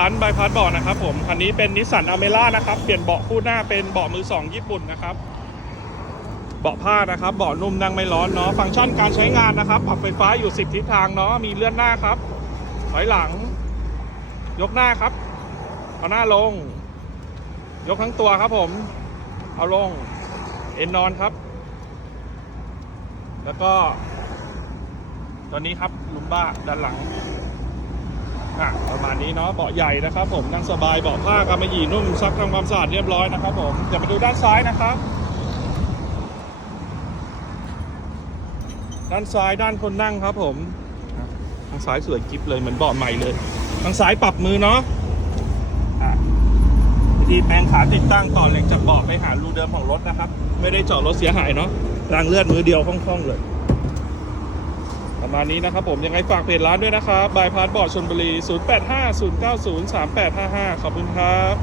ร้านบายพาสบอร์ดนะครับผม คันนี้เป็นนิสสันอเมร่านะครับ เปลี่ยนเบาะคู่หน้าเป็นเบาะมือสองญี่ปุ่นนะครับ เบาะผ้านะครับ เบาะนุ่มนั่งไม่ร้อนเนาะ ฟังก์ชันการใช้งานนะครับ ปรับไฟฟ้าอยู่ 10 ทิศทางเนาะ มีเลื่อนหน้าครับ ถอยหลัง ยกหน้าครับ เอาหน้าลง ยกทั้งตัวครับผม เอาลง เอ็นนอนครับ แล้วก็ตัวนี้ครับลุมบ้าด้านหลัง อะประมาณนี้เนาะเบาะใหญ่นะครับผมนั่งสบายเบาะผ้ากำมะหยี่นุ่มซักทำความสะอาดเรียบร้อยนะครับผมเดี๋ยวมาดูด้านซ้ายนะครับ ด้านซ้ายด้านคนนั่งครับผมทางซ้ายสวยกิ๊บเลยเหมือนเบาะใหม่เลยทางซ้ายปรับมือเนาะอะวิธีแปลงขาติดตั้งต่อเหล็กจากเบาะไปหารูเดิมของรถนะครับ ไม่ได้เจาะรถเสียหายเนาะรางเลื่อนมือเดียวคล่องๆเลย ประมาณนี้นะครับผมยังไงฝากเพจร้านด้วยนะครับบายพาสบอร์ดชนบุรี 0850903855 ขอบคุณครับ